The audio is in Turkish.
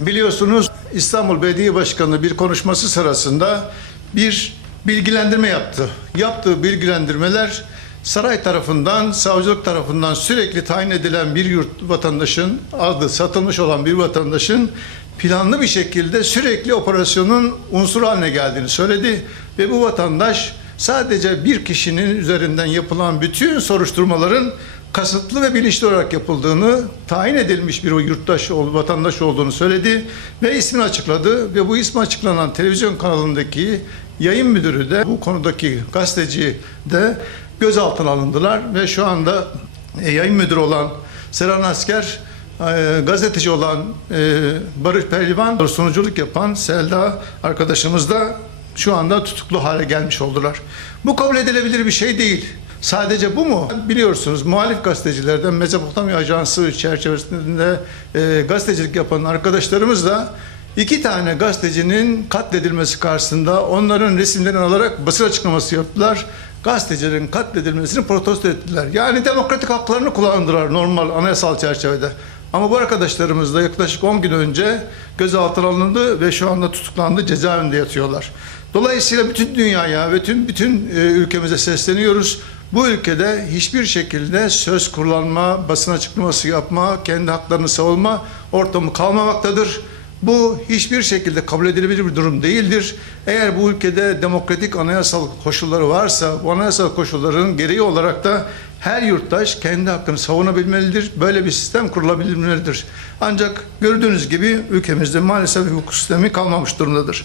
Biliyorsunuz İstanbul Belediye Başkanı bir konuşması sırasında bir bilgilendirme yaptı. Yaptığı bilgilendirmeler saray tarafından, savcılık tarafından sürekli tayin edilen bir yurt vatandaşın, adı satılmış olan bir vatandaşın planlı bir şekilde sürekli operasyonun unsuru haline geldiğini söyledi ve bu vatandaş sadece bir kişinin üzerinden yapılan bütün soruşturmaların kasıtlı ve bilinçli olarak yapıldığını, tayin edilmiş bir o yurttaş, vatandaş olduğunu söyledi ve ismini açıkladı ve bu ismi açıklanan televizyon kanalındaki yayın müdürü de bu konudaki gazeteci de gözaltına alındılar ve şu anda e, yayın müdürü olan Seren Asker e, gazeteci olan e, Barış Pehlivan sunuculuk yapan Selda arkadaşımız da şu anda tutuklu hale gelmiş oldular. Bu kabul edilebilir bir şey değil. Sadece bu mu? Biliyorsunuz muhalif gazetecilerden Mezopotamya Ajansı çerçevesinde e, gazetecilik yapan arkadaşlarımız da iki tane gazetecinin katledilmesi karşısında onların resimlerini alarak basın açıklaması yaptılar. Gazetecilerin katledilmesini protesto ettiler. Yani demokratik haklarını kullandılar normal anayasal çerçevede. Ama bu arkadaşlarımız da yaklaşık 10 gün önce gözaltına alındı ve şu anda tutuklandı, cezaevinde yatıyorlar. Dolayısıyla bütün dünyaya ve tüm bütün e, ülkemize sesleniyoruz. Bu ülkede hiçbir şekilde söz kullanma, basın açıklaması yapma, kendi haklarını savunma ortamı kalmamaktadır. Bu hiçbir şekilde kabul edilebilir bir durum değildir. Eğer bu ülkede demokratik anayasal koşulları varsa bu anayasal koşulların gereği olarak da her yurttaş kendi hakkını savunabilmelidir. Böyle bir sistem kurulabilmelidir. Ancak gördüğünüz gibi ülkemizde maalesef hukuk sistemi kalmamış durumdadır.